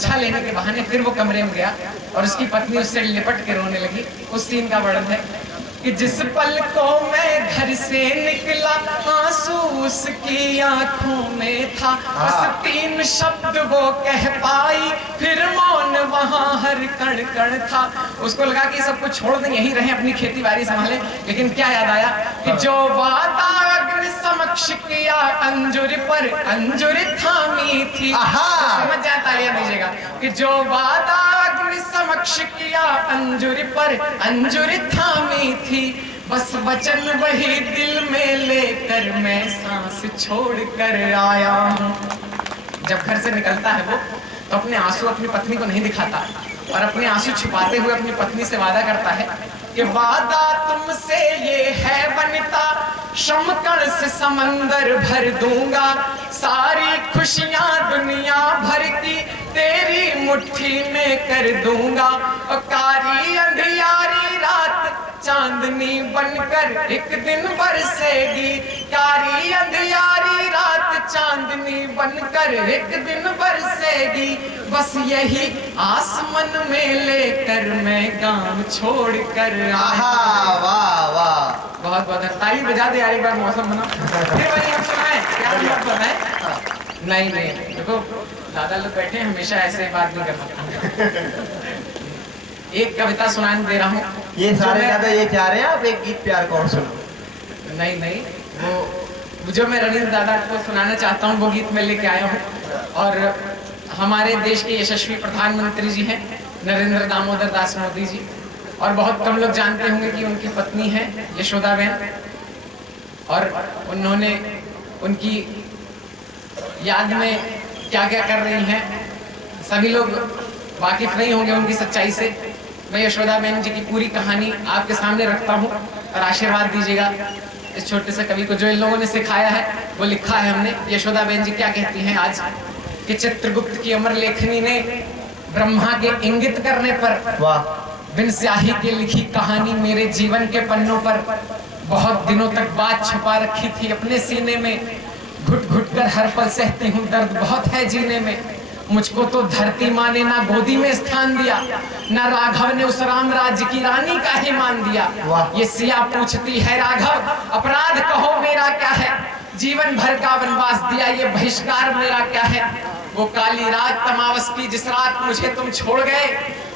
गमछा लेने के बहाने फिर वो कमरे में गया और उसकी पत्नी उससे लिपट के रोने लगी। उस सीन का वर्णन है कि जिस पल को मैं घर से निकला आंसू उसकी आंखों में था, बस 3 शब्द वो कह पाई, फिर मौन वहां हर कण कण था। उसको लगा कि सब कुछ छोड़ दें, यहीं रहें, अपनी खेती बाड़ी संभालें, लेकिन क्या याद आया कि जो वादा अग्नि समक्ष किया अंजुर पर अंजुर थामी थी। समझ जाए, तालियां दीजिएगा कि जो वादा अग्नि समक्ष किया अंजुर पर अंजुर थामी थी, बस वचन वही दिल में लेकर मैं सांस छोड़ कर आया हूँ। जब घर से निकलता है वो तो अपने आंसू अपनी पत्नी को नहीं दिखाता और अपने आंसू छुपाते हुए अपनी पत्नी से वादा करता है कि वादा तुमसे ये है बनता, शमकण से समंदर भर दूंगा, सारी खुशियां दुनिया भर की तेरी मुट्ठी में कर दूंगा। और कारी अंधियारी रात चांदनी बनकर एक दिन बरसेगी, कारी अंधियारी रात चांदनी बनकर एक दिन बरसेगी, बस यही आसमान में लेकर मैं गांव छोड़ कर आया। वाह वाह, बहुत बहुत ताली बजा दे यार, एक बार मौसम बना फिर वही हम सुनाएं, क्या हम बताएं? नहीं नहीं, देखो दादा लोग बैठे, हमेशा ऐसे बात नहीं कर सकता। एक कविता सुनाने दे रहा हूँ। ये सारे दादा ये चाह रहे हैं आप एक गीत प्यार कौन सुनो? नहीं नहीं, वो जो मैं रविंद्र दादा को सुनाना चाहता हूँ वो गीत मैं लेके आया हूँ। और हमारे देश के यशस्वी प्रधानमंत्री जी हैं नरेंद्र दामोदर दास मोदी जी, और बहुत कम लोग जानते होंगे कि उनकी पत्नी है यशोदाबेन, और उन्होंने उनकी याद में क्या क्या कर रही हैं सभी लोग वाकिफ नहीं होंगे उनकी सच्चाई से। मैं यशोदाबेन जी की पूरी कहानी आपके सामने रखता हूँ और आशीर्वाद दीजिएगा इस छोटे से कवि को। जो इन लोगों ने सिखाया है वो लिखा है हमने। यशोदाबेन जी क्या कहती हैं आज कि चित्रगुप्त की अमर लेखनी ने ब्रह्मा के इंगित करने पर बिन स्याही के लिखी कहानी मेरे जीवन के पन्नों पर बहुत दिनों तक बात छुपा रखी थी अपने सीने में, घुट घुट कर हर पल सहती हूँ दर्द बहुत है जीने में। मुझको तो धरती माँ ने ना गोदी में स्थान दिया, ना राघव ने उस राम राज्य की रानी का ही मान दिया। ये सिया पूछती है राघव अपराध कहो मेरा क्या है, जीवन भर का वनवास दिया ये बहिष्कार मेरा क्या है। वो काली रात तमावस की जिस रात मुझे तुम छोड़ गए,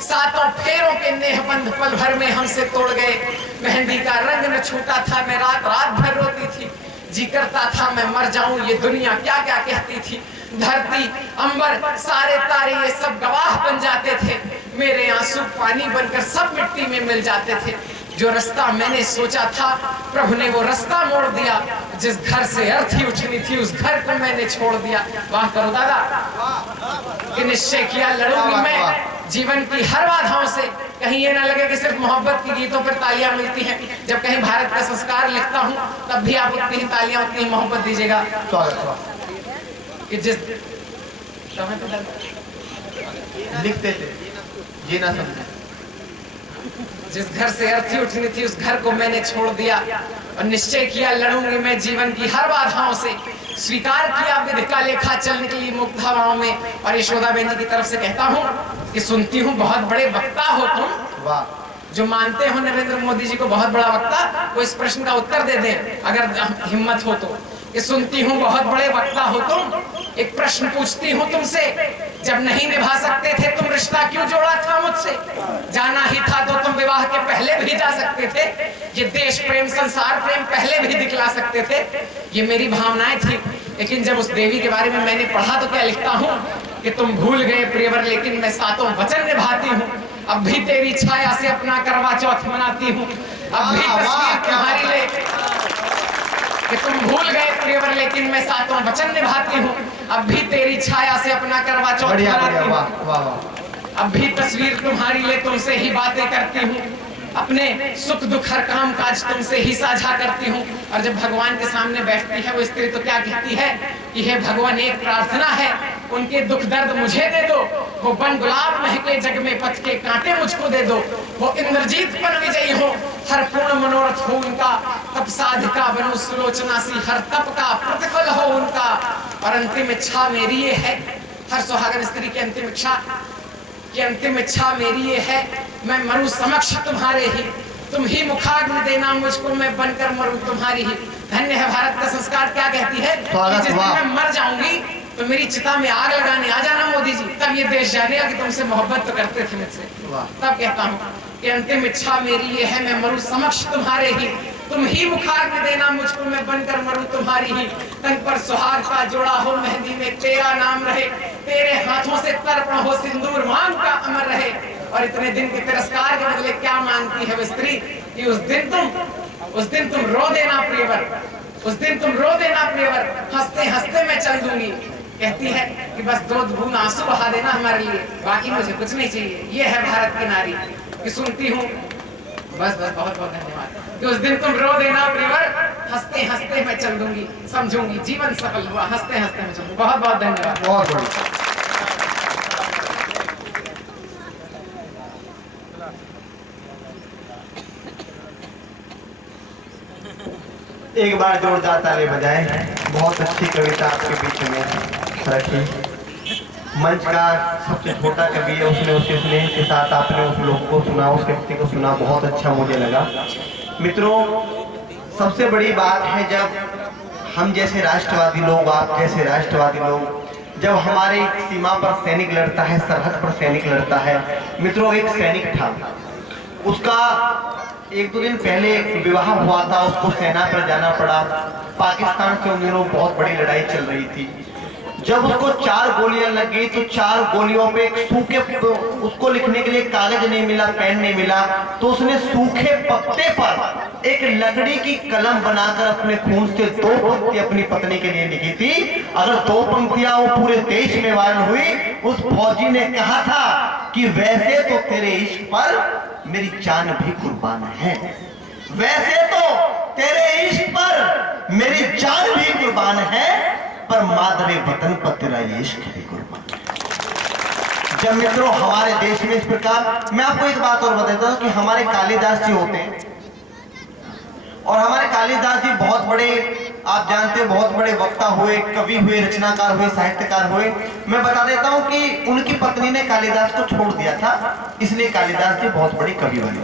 7 फेरों के नेहबंध पल भर में हमसे तोड़ गए। मेहंदी का रंग न छूटा था मैं रात रात भर रोती थी, जी करता था मैं मर जाऊं ये दुनिया क्या क्या कहती थी। धरती अंबर सारे तारे ये सब गवाह बन जाते थे, मेरे आंसू पानी बनकर सब मिट्टी में मिल जाते थे। जो रास्ता मैंने सोचा था प्रभु ने वो रास्ता मोड़ दिया, जिस घर से अर्थी उठनी थी उस घर को मैंने छोड़ दिया। वाह करो दादा कि निश्चय किया लड़ूंगी मैं जीवन की हर बाधाओं से। कहीं ये ना लगे कि सिर्फ मोहब्बत की गीतों पर तालियां मिलती हैं। जब कहीं भारत का संस्कार लिखता हूँ तब भी आप उतनी ही तालियां उतनी ही मोहब्बत दीजिएगा। कि जिस लिखते थे ये ना समझे, जिस घर से अर्थी उठनी थी उस घर को मैंने छोड़ दिया, और निश्चय किया लड़ूंगी मैं जीवन की हर बाधाओं से। स्वीकार किया विधि का लेखा चल निकली मुक्त हवाओं में। और यशोदाबेन जी की तरफ से कहता हूँ कि सुनती हूँ बहुत बड़े वक्ता हो तुम, जो मानते हो नरेंद्र मोदी जी को बहुत बड़ा वक्ता, वो इस प्रश्न का उत्तर दे दें अगर हिम्मत हो तो। कि सुनती हूँ बहुत बड़े वक्ता हो तुम, एक प्रश्न पूछती हूँ तुमसे, जब नहीं निभा सकते थे तुम रिश्ता क्यों जोड़ा था मुझसे? जाना ही था तो तुम विवाह के पहले भी जा सकते थे, ये देश प्रेम संसार प्रेम पहले भी दिखला सकते थे। ये मेरी भावनाएं थी, लेकिन जब उस देवी के बारे में मैंने पढ़ा तो क्या लिखता हूँ कि तुम भूल गए प्रियवर लेकिन मैं 7 वचन निभाती हूँ। अब भी तेरी छाया से अपना करवा चौथ मनाती हूँ, अब भी तस्वीर तुम्हारी ले कि तुम भूल गए प्रियवर लेकिन मैं 7 वचन निभाती हूँ। अब भी तेरी छाया से अपना करवा चौथ मनाती हूँ, अब भी तस्वीर तुम्हारी ले तुमसे ही बातें करती हूँ, अपने सुख दुख हर काम काज तुमसे ही साझा करती हूँ। और जब भगवान के सामने बैठती है वो स्त्री तो क्या कहती है कि हे भगवान एक प्रार्थना है, उनके दुख दर्द मुझे दे दो, वो बन गुलाब महके जग में पथ के कांटे मुझको दे दो, वो इंद्रजीत पर विजयी हो हर पूर्ण मनोरथ हो उनका, तप साधिका बनो सुलोचना सी हर तप का प्रतिफल हो उनका। और अंतिम इच्छा मेरी ये है हर सुहागन स्त्री की अंतिम इच्छा मेरी ये है, मैं मरूं समक्ष तुम्हारे ही, तुम ही मुखाग्नि देना मुझको, मैं बनकर मरूं तुम्हारी ही। धन्य है भारत का संस्कार। क्या कहती है कि जिस दिन मैं मर जाऊंगी तो मेरी चिता में आग लगाने आ जाना मोदी जी, तब ये देश जानेगा कि तुमसे मोहब्बत तो करते थे मुझसे। तब कहता हूँ कि अंतिम इच्छा मेरी ये है, मैं मरूं समक्ष तुम्हारे ही, तुम ही मुखाग्नि देना मुझको, मैं बनकर मरूं तुम्हारी ही। तन पर सुहाग का जोड़ा हो, मेहंदी में तेरा नाम रहे, तेरे हाथों से तर्पण हो, सिंदूर मांग का अमर रहे। और इतने दिन के तिरस्कार के बदले क्या मांगती है वो स्त्री कि उस दिन तुम रो देना प्रियवर, उस दिन तुम रो देना प्रियवर, हंसते हंसते मैं चल दूंगी। कहती है कि बस 2 बूंद आंसू बहा देना हमारे लिए, बाकी मुझे कुछ नहीं चाहिए। ये है भारत की नारी कि सुनती हूँ। बस बहुत बहुत धन्यवाद। कि उस दिन तुम रो देना प्रियवर, हंसते हंसते मैं चल दूंगी, समझूंगी जीवन सफल हुआ, हंसते हंसते मैं चलूंगी। बहुत बहुत धन्यवाद। बहुत बढ़िया। एक बार जोरदार ताली बजाएं। बहुत अच्छी कविता आपके बीच में रखी। मंच का सबसे छोटा कवि है, उसने उसके स्नेह के साथ आपने उस लोग को सुना, उस व्यक्ति को सुना, बहुत अच्छा मुझे लगा। मित्रों, सबसे बड़ी बात है जब हम जैसे राष्ट्रवादी लोग, आप जैसे राष्ट्रवादी लोग, जब हमारे सीमा पर सैनिक लड़ता है, सरहद पर सैनिक लड़ता है। मित्रों, एक सैनिक था, उसका 1-2 दिन पहले विवाह हुआ था, उसको सेना पर जाना पड़ा। पाकिस्तान से उन दिनों बहुत बड़ी लड़ाई चल रही थी। जब उसको 4 गोलियां लग गई तो 4 गोलियों पे एक सूखे, उसको लिखने के लिए कागज नहीं मिला, पेन नहीं मिला, तो उसने सूखे पत्ते पर एक लकड़ी की कलम बनाकर अपने खून से 2 पंक्ति अपनी पत्नी के लिए लिखी थी। अगर 2 पंक्तियां वो पूरे देश में वायरल हुई, उस फौजी ने कहा था कि वैसे तो तेरे इश्क पर मेरी जान भी कुर्बान है, वैसे तो तेरे इश्क पर मेरी जान भी कुर्बान है, पर मादरे वतन पर तेरा इश्क भी कुर्बान है। जब मित्रों हमारे देश में इस प्रकार, मैं आपको एक बात और बताता हूं कि हमारे कालिदास जी होते हैं, और हमारे कालिदास जी बहुत बड़े, आप जानते हैं, बहुत बड़े वक्ता हुए, कवि हुए, रचनाकार हुए, साहित्यकार हुए। मैं बता देता हूं कि उनकी पत्नी ने कालिदास को छोड़ दिया था, इसलिए कालिदास जी बहुत बड़े कवि बने।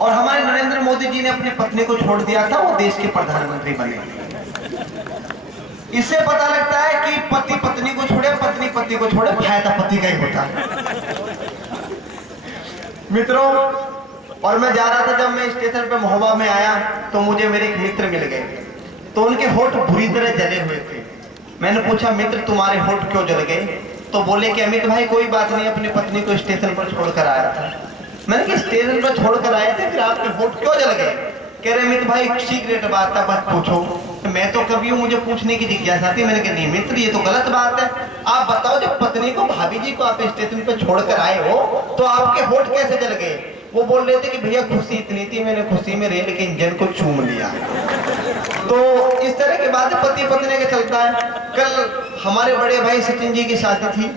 और हमारे नरेंद्र मोदी जी ने अपनी पत्नी को छोड़ दिया था, वो देश के प्रधानमंत्री बने। इससे पता लगता है कि पति पत्नी को छोड़े, पत्नी पति को छोड़े, फायदा पति का ही होता है। मित्रों, और मैं जा रहा था, जब मैं स्टेशन पे महोबा में आया तो मुझे मेरे एक मित्र मिल गए, तो उनके होठ बुरी तरह जले हुए थे। मैंने पूछा, मित्र तुम्हारे होठ क्यों जल गए? तो बोले कि अमित भाई कोई बात नहीं, अपनी पत्नी को स्टेशन पर छोड़कर आया था। मैंने कहा स्टेशन पर छोड़कर आए थे, फिर आपके होठ क्यों जल गए? कह रहे अमित भाई सीक्रेट बात था, बस पूछो। तो मैं तो कभी मुझे पूछने की जिज्ञासा थी। मैंने कहा नहीं मित्र, ये तो गलत बात है, आप बताओ जब पत्नी को, भाभी जी को आप स्टेशन पर छोड़कर आए हो तो आपके होठ कैसे जल गए? वो बोल रहे थे कि भैया खुशी इतनी थी, मैंने खुशी में रेल के इंजन को चूम लिया। तो इस तरह की बातें पति पत्नी का चलता है। कल हमारे बड़े भाई सचिन जी की शादी थी,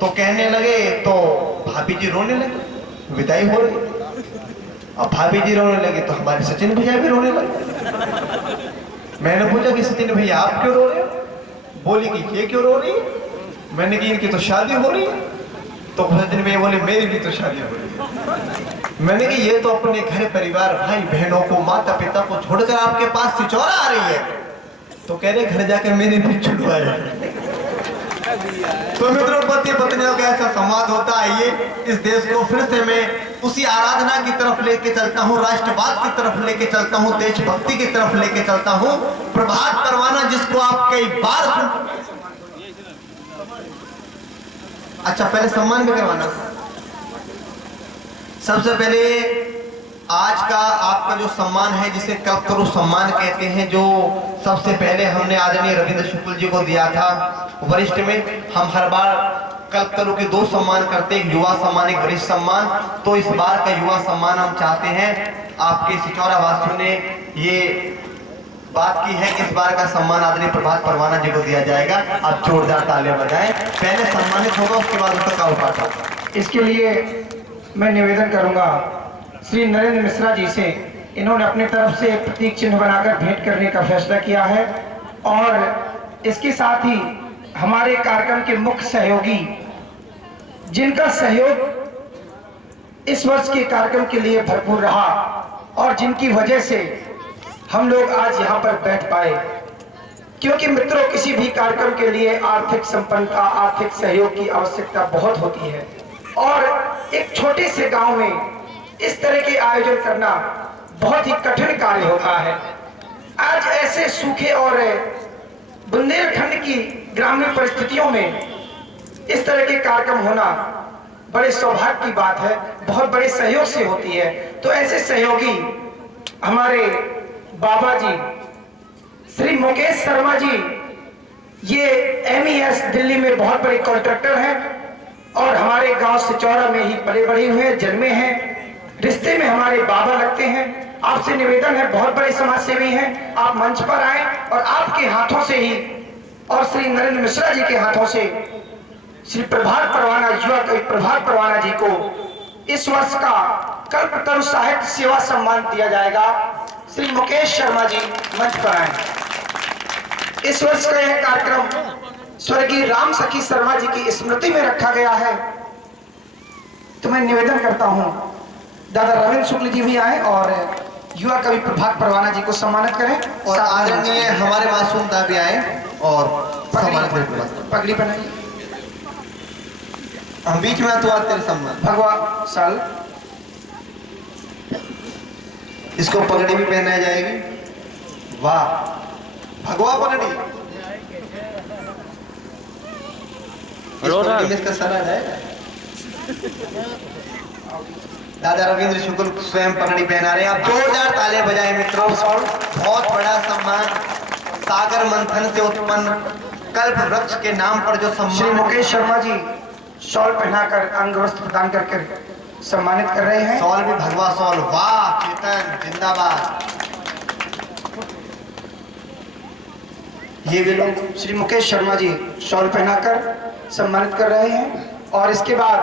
तो कहने लगे, तो भाभी जी रोने लगे, विदाई हो रही। अब भाभी जी रोने लगे तो हमारे सचिन भैया भी रोने लगे। मैंने पूछा कि सचिन भैया आप क्यों रो रहे हो? बोली कि ये क्यों रो रही है? मैंने कहा इनकी तो शादी हो रही है। तो सचिन भैया बोले मेरी भी तो शादी हो रही है। मैंने कहा ये तो अपने घर परिवार, भाई बहनों को, माता पिता को छोड़कर आपके पास सिचौरा आ रही है। तो कह रहे घर जाकर मेरी भी छुड़वाए। तो मित्रों, पति पत्नियों का ऐसा संवाद होता है। ये इस देश को फिर से मैं उसी आराधना की तरफ लेके चलता हूँ, राष्ट्रवाद की तरफ लेके चलता हूँ, देशभक्ति की तरफ लेके चलता हूँ। प्रभात परवाना जिसको आप कई बार अच्छा पहले सम्मान भी करवाना। सबसे पहले आज का आपका जो सम्मान है, जिसे कल्पतरु सम्मान कहते हैं, जो सबसे पहले हमने आदरणीय रविंद्र शुक्ल जी को दिया था वरिष्ठ में। हम हर बार कल्पतरु के 2 सम्मान करते, एक युवा सम्मान, एक वरिष्ठ सम्मान। तो इस बार का युवा सम्मान हम चाहते हैं, आपके सिचौरा वासियों ने ये बात की है कि इस बार का सम्मान आदरणीय प्रभात परवाना जी को दिया जाएगा। आप जोरदार तालियां बजाएं। पहले सम्मानित होगा, उसके बाद उसका काउ काटा। इसके लिए मैं निवेदन करूंगा श्री नरेंद्र मिश्रा जी से, इन्होंने अपनी तरफ से प्रतीक चिन्ह बनाकर भेंट करने का फैसला किया है। और इसके साथ ही हमारे कार्यक्रम के मुख्य सहयोगी, जिनका सहयोग इस वर्ष के कार्यक्रम के लिए भरपूर रहा और जिनकी वजह से हम लोग आज यहाँ पर बैठ पाए। क्योंकि मित्रों, किसी भी कार्यक्रम के लिए आर्थिक संपन्नता, आर्थिक सहयोग की आवश्यकता बहुत होती है और एक छोटे से गांव में इस तरह के आयोजन करना बहुत ही कठिन कार्य होता है। आज ऐसे सूखे और बुंदेलखंड की ग्रामीण परिस्थितियों में इस तरह के कार्यक्रम होना बड़े सौभाग्य की बात है, बहुत बड़े सहयोग से होती है। तो ऐसे सहयोगी हमारे बाबा जी श्री मुकेश शर्मा जी, ये MES दिल्ली में बहुत बड़े कॉन्ट्रैक्टर हैं और हमारे गांव सिचौरा में ही पले बढ़े हुए हैं, जन्मे हैं, रिश्ते में हमारे बाबा लगते हैं। आपसे निवेदन है, बहुत बड़े समाज सेवी हैं, आप मंच पर आए और आपके हाथों से ही और श्री नरेंद्र मिश्रा जी के हाथों से श्री प्रभात परवाना, युवा कवि प्रभात परवाना जी को इस वर्ष का कल्पतरु साहित्य सेवा सम्मान दिया जाएगा। श्री मुकेश शर्मा जी मंच पर आए। इस वर्ष का यह कार्यक्रम स्वर्गीय राम सखी शर्मा जी की स्मृति में रखा गया है। तो मैं निवेदन करता हूं दादा रविंद्र शुक्ल जी भी आए और युवा कवि प्रभात परवाना जी को सम्मानित करें और आदरणीय हमारे मासूम दा भी आए और पगड़ी बनाइए। हम बीच में तो तेरे सम्मान भगवा साल इसको पगड़ी भी पहनाई जाएगी। वाह, भगवा पगड़ी इसका सर आ जाएगा। दादा रविंद्र शुक्ल स्वयं पगड़ी पहना रहे हैं। आप जोरदार ताले बजाएं मित्रों। बहुत बड़ा सम्मान, सागर मंथन से उत्पन्न कल्प वृक्ष के नाम पर जो सम्मान श्री मुकेश शर्मा जी शॉल पहनाकर अंग वस्त्र प्रदान करके सम्मानित कर रहे हैं। शॉल भी भगवा शॉल। वाह चेतन, जिंदाबाद। ये भी लोग श्री मुकेश शर्मा जी शॉल पहनाकर सम्मानित कर रहे हैं। और इसके बाद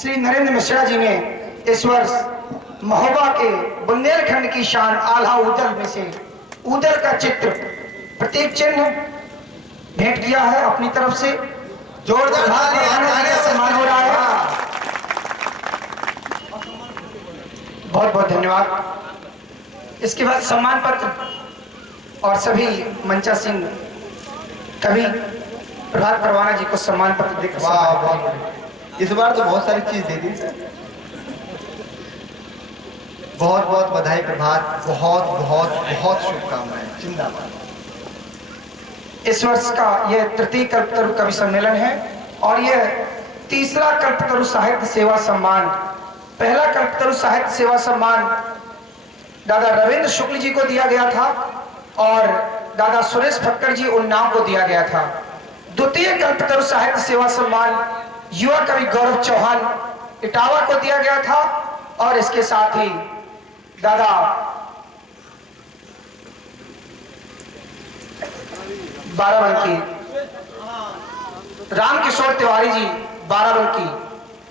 श्री नरेंद्र मिश्रा जी ने इस वर्ष महोबा के बुंदेलखंड की शान आल्हा ऊदल में से ऊदल का चित्र प्रतीक चिन्ह भेंट किया है अपनी तरफ से। जोरदार सम्मान हो रहा है। बहुत बहुत धन्यवाद। इसके बाद सम्मान पत्र और सभी मंचा सिंह कवि प्रभात परवाना जी को सम्मान पत्र देकर इस बार तो बहुत सारी चीज दे दी सर। बहुत बहुत बधाई प्रभात, बहुत बहुत बहुत शुभकामनाएं। जिंदाबाद। इस वर्ष का यह तृतीय कल्पतरु कवि सम्मेलन है और यह तीसरा कल्पतरु साहित्य सेवा सम्मान। पहला कल्पतरु साहित्य सेवा सम्मान दादा रविंद्र शुक्ल जी को दिया गया था और दादा सुरेश फक्कर जी उन्नाव को दिया गया था। द्वितीय कल्पतरु साहित्य सेवा सम्मान युवा कवि गौरव चौहान इटावा को दिया गया था और इसके साथ ही दादा बाराबंकी रामकिशोर तिवारी जी बाराबंकी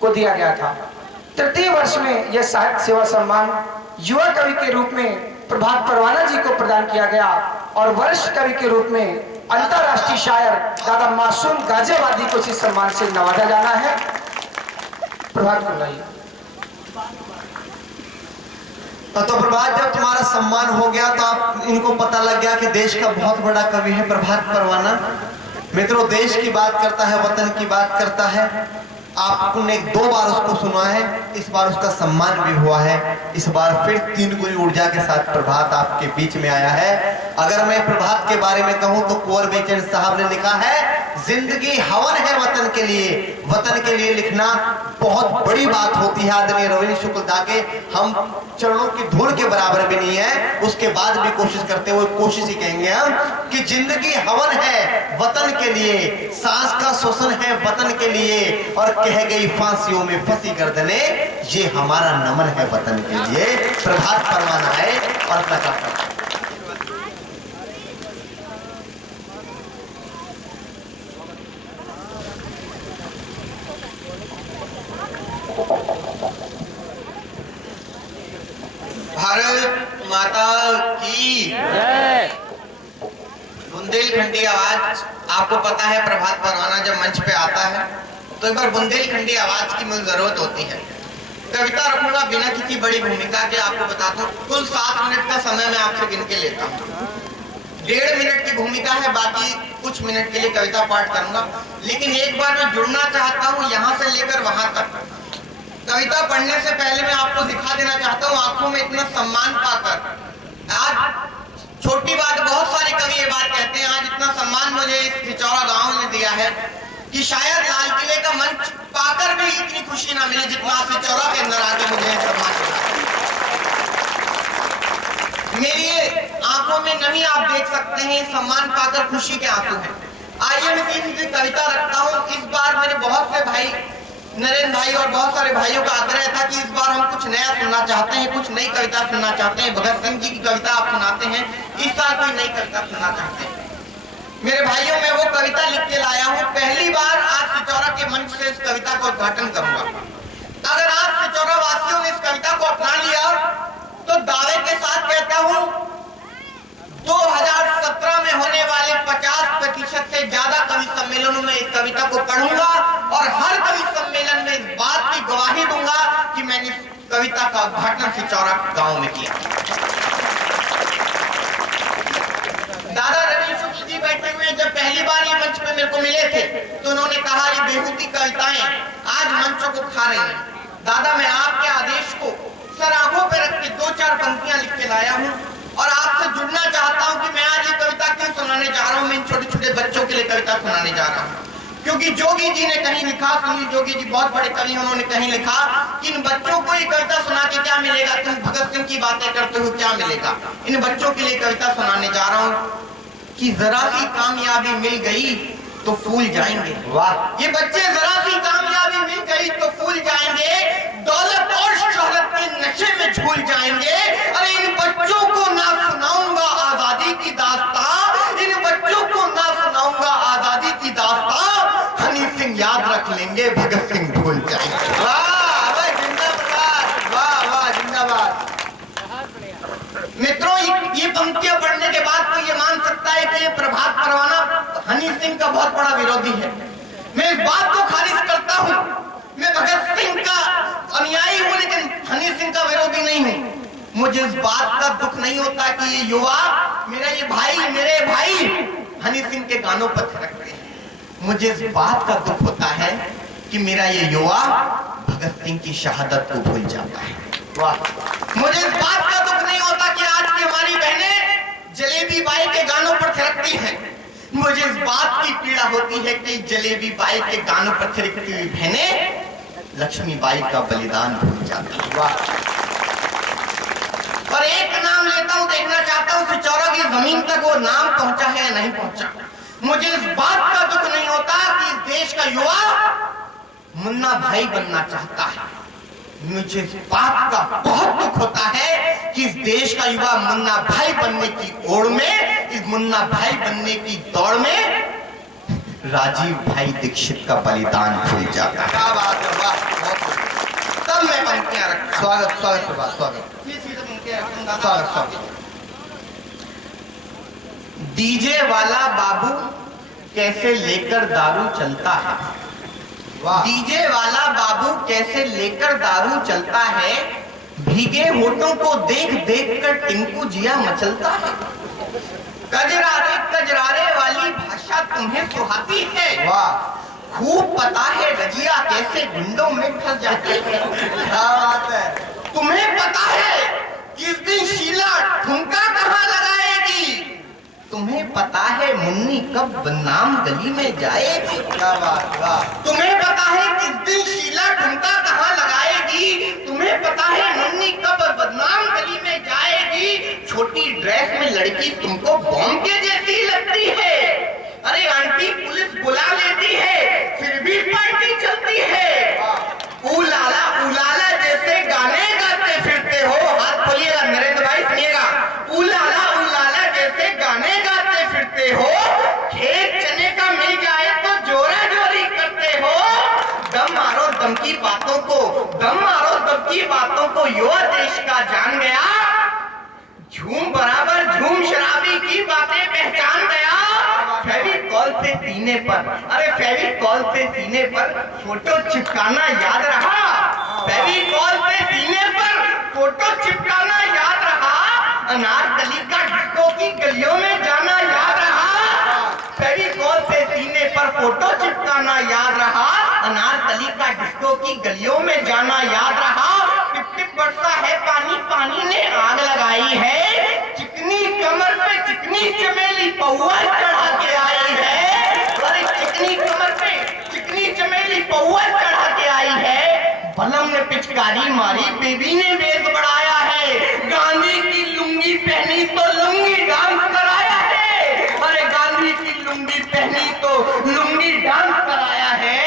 को दिया गया था। तृतीय वर्ष में यह साहित्य सेवा सम्मान युवा कवि के रूप में प्रभात परवाना जी को प्रदान किया गया और वरिष्ठ कवि के रूप में अंतरराष्ट्रीय शायर दादा मासूम गाजियाबादी को इस सम्मान से नवाजा जाना है। प्रभात करवाइए। तो प्रभात, जब तुम्हारा सम्मान हो गया तो आप इनको पता लग गया कि देश का बहुत बड़ा कवि है प्रभात परवाना। मित्रों, देश की बात करता है, वतन की बात करता है। आपने 2 बार उसको सुना है, इस बार उसका सम्मान भी हुआ है। इस बार फिर 3 गुनी ऊर्जा के साथ प्रभात आपके बीच में आया है। अगर मैं प्रभात के बारे में कहूं तो कुंवर बेचैन साहब ने लिखा है, जिंदगी हवन है वतन के लिए। वतन के लिए लिखना बहुत बड़ी बात होती है। आदरणीय रविंद्र शुक्ल दा के हम चरणों की धूल के बराबर भी नहीं है, उसके बाद भी कोशिश करते हुए कोशिश ही कहेंगे हम कि जिंदगी हवन है वतन के लिए, सांस का शोषण है वतन के लिए, और कह गई फांसियों में फंसी गर्दने, ये हमारा नमन है वतन के लिए। प्रभात परवाना है और अपना काम करता है। भारत माता की जय। बुंदेलखंडी आवाज आपको पता है प्रभात परवाना जब मंच पे आता है तो एक बार बुंदेलखंडी आवाज की मुझे जरूरत होती है। कविता रखूंगा बिना किसी बड़ी भूमिका के, आपको बताता हूँ कुल 7 मिनट का समय मैं आपसे गिन के लेता हूँ। 1.5 मिनट की भूमिका है, बाकी कुछ मिनट के लिए कविता पाठ करूंगा। लेकिन एक बार मैं जुड़ना चाहता हूँ यहाँ से लेकर वहां तक। कविता पढ़ने से पहले मैं आपको दिखा देना चाहता हूँ आंखों में इतना सम्मान पाकर। आज छोटी बात, बहुत सारे कवि ये बात कहते हैं, आज इतना सम्मान मुझे इस छिचौरा गांव ने दिया है कि शायद लाल किले का मंच पाकर भी इतनी खुशी ना मिले जितना छिचौरा के अंदर आके मुझे सम्मान मिला। मेरी आंखों में नमी आप देख सकते हैं, सम्मान पाकर खुशी के आंसू हैं। आइए मैं 3 कविता रखता हूँ। इस बार मेरे बहुत से भाई, नरेंद्र भाई और बहुत सारे भाइयों का आग्रह था कि इस बार हम कुछ नया सुनना चाहते हैं, कुछ नई कविता सुनना चाहते हैं। भगत सिंह जी की कविता आप सुनाते हैं, इस साल कोई नई कविता सुनना चाहते हैं। मेरे भाइयों, मैं वो कविता लिख के लाया हूँ। पहली बार आज छिचौरा के मंच से इस कविता का उद्घाटन करूंगा। अगर आज छिचौरा वासियों ने इस कविता को अपना लिया तो दावे के साथ कहता हूँ 2017 में होने वाले 50% से ज्यादा कवि सम्मेलनों में इस कविता को पढ़ूंगा और हर कवि सम्मेलन में इस बात की गवाही दूंगा कि मैंने इस कविता का उद्घाटन छिचौरा गांव में किया। दादा रवि शुक्ल जी बैठे हुए जब पहली बार ये मंच पे मेरे को मिले थे तो उन्होंने कहा ये बेहूदी कविताएं आज मंचों को खा रही हैं। दादा, मैं आपके आदेश को सर आंखों पे रख के 2-4 पंक्तियां लिख के लाया हूँ और आपसे जुड़ना चाहता हूँ कि मैं आज ये कविता क्यों सुनाने जा रहा हूँ। मैं इन छोटे छोटे बच्चों के लिए कविता सुनाने जा रहा हूँ क्योंकि जोगी जी ने कहीं लिखा, सुनील जोगी जी बहुत बड़े कवि, उन्होंने कहीं लिखा कि इन बच्चों को ये कविता सुना के क्या मिलेगा, तुम भगत सिंह की बातें करते हो क्या मिलेगा। इन बच्चों के लिए कविता सुनाने जा रहा हूँ कि जरा सी कामयाबी मिल गई तो फूल जाएंगे। वाह, ये बच्चे जरा सी कामयाबी मिल गई तो फूल जाएंगे, दौलत और शोहरत के नशे में झूल जाएंगे। अरे इन बच्चों को ना सुनाऊंगा आजादी की दास्तां, इन बच्चों को ना सुनाऊंगा आजादी की दास्तां, हनी सिंह याद रख लेंगे, भगत सिंह भूल जाएंगे। वाह वाह, जिंदाबाद, वाह वाह, जिंदाबाद। मित्रों, ये पंक्तियां पढ़ने के बाद कोई ये मान सकता है कि ये प्रभात परवाना हनी सिंह का बहुत बड़ा विरोधी है। मैं इस बात को खारिज करता हूँ। मैं भगत सिंह का अनुयायी हूँ लेकिन हनी सिंह का विरोधी नहीं हूँ। मुझे इस बात का दुख नहीं होता कि ये युवा, मेरे भाई हनी सिंह के गानों पर थिरकते हैं। मुझे इस बात का दुख होता है कि मेरा ये युवा भगत सिंह की शहादत को भूल जाता है। वाह, मुझे इस बात का दुख नहीं होता कि आज की हमारी बहनें जलेबी बाई के गानों पर थिरकती हैं। मुझे इस बात की पीड़ा होती है कि जलेबी बाई के गानों पर थिरकती हुई बहनें लक्ष्मी बाई का बलिदान भूल जाती हैं। वाह, और एक नाम लेता हूं, देखना चाहता हूं छिचौरा की जमीन तक वो नाम पहुंचा है या नहीं पहुंचा। मुझे इस बात का दुख नहीं होता कि इस देश का युवा मुन्ना भाई बनना चाहता है। मुझे इस बात का बहुत दुख होता है कि इस देश का युवा मुन्ना भाई बनने की ओर में, इस मुन्ना भाई बनने की दौड़ में राजीव भाई दीक्षित का बलिदान भूल जाता है। क्या बात है, वाह, तब मैं पंक्तियां रखूंगा। स्वागत डीजे वाला बाबू कैसे लेकर दारू चलता है। डीजे वाला बाबू कैसे लेकर दारू चलता है, भीगे होठों को देख देख कर टिंकू जिया मचलता है। कजरारे कजरारे वाली भाषा तुम्हें सुहाती है। वाह, खूब पता है रजिया कैसे गुंडों में फंस जाती है। क्या बात है। तुम्हें पता है किस दिन शीला ठुमका कहाँ लगाएगी, तुम्हें पता है मुन्नी कब बदनाम गली में जाएगी। क्या बात, वाह। तुम्हें पता है किस दिन शीला ठुमका कहाँ लगाएगी, तुम्हें पता है मुन्नी कब बदनाम गली में जाएगी। छोटी ड्रेस में लड़की तुमको बॉम्ब के जैसी लगती है। अरे आंटी पुलिस बुला लेती है फिर भी पार्टी चलती है। उलाला जैसे गाने गाते फिरते हो। हाथ खोलिएगा नरेंद्र भाई, सुनिएगा। उलाला जैसे गाने गाते फिरते हो, खेत चने का मिल जाए तो जोरा जोरी करते हो। दम मारो दम की बातों को, दम मारो दम की बातों को युवा देश का जान गया। झूम बराबर झूम शराबी की बातें पहचान गया। फेविकॉल फेविकॉल से सीने पर, अरे फेविकॉल से सीने पर फोटो चिपकाना याद रहा, फेविकॉल से सीने पर फोटो चिपकाना याद रहा, अनारकली का डिस्को की गलियों में जाना याद रहा, फेविकॉल से सीने पर फोटो चिपकाना याद रहा, अनारकली का डिस्को की गलियों में जाना याद रहा, टिप टिप बरसा है पानी, पानी ने आग लगाई है, चिकनी कमर पे चिकनी चमेली पौआ चढ़ा के आई है, अरे चिकनी कमर पे चिकनी चमेली पौआ चढ़ा के आई है, बलम ने पिचकारी मारी, बेबी ने बेस बढ़ाया है, गांधी की लुंगी पहनी तो लुंगी डांस कराया है, अरे गांधी की लुंगी पहनी तो लुंगी डांस कराया है,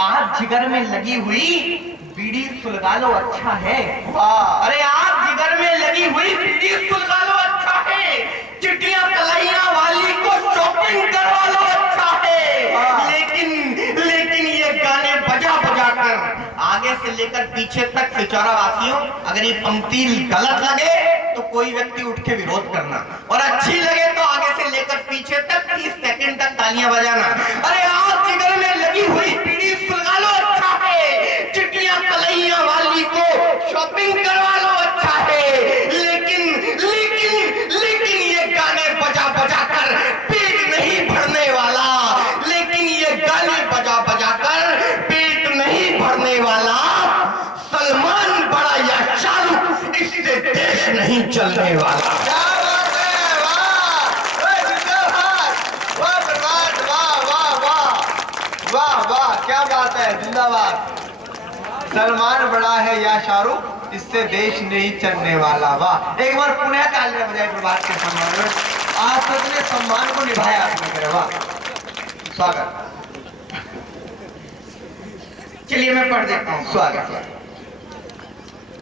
आज जिगर में लगी हुई बीड़ी सुलगा लो अच्छा है, वाह, अरे आज जिगर में लगी हुई बीड़ी सुलगा लो अच्छा है, चिट्टियां कलाइयां वाली को शॉपिंग करवा लो अच्छा है, लेकिन ये गाने बजा बजा कर आगे से लेकर पीछे तक सिचौरा वासियों, अगर ये पंक्ति गलत लगे तो कोई व्यक्ति उठ के विरोध करना, और अच्छी लगे तो आगे से लेकर पीछे तक 30 सेकंड तक तालियां बजाना। अरे आज जिगर में लगी हुई बीड़ी सुलगा लो अच्छा है, चिट्टियां कलैया वाली को शॉपिंग करवा लो अच्छा है, लेकिन ये गाने बजा बजा कर पेट नहीं भरने वाला, लेकिन ये गाने बजा बजा कर पेट नहीं भरने वाला, सलमान बड़ा या शाहरुख, इससे देश नहीं चलने वाला। वाह वाह, क्या बात है, जिंदाबाद। सलमान बड़ा है या शाहरुख, इससे देश नहीं चलने वाला। वाह, एक बार पुनः तालियां बजाए प्रभात के सम्मान में। आज तो अपने सम्मान को निभाया आपने। वाह, स्वागत। चलिए मैं पढ़ देता हूँ। स्वागत।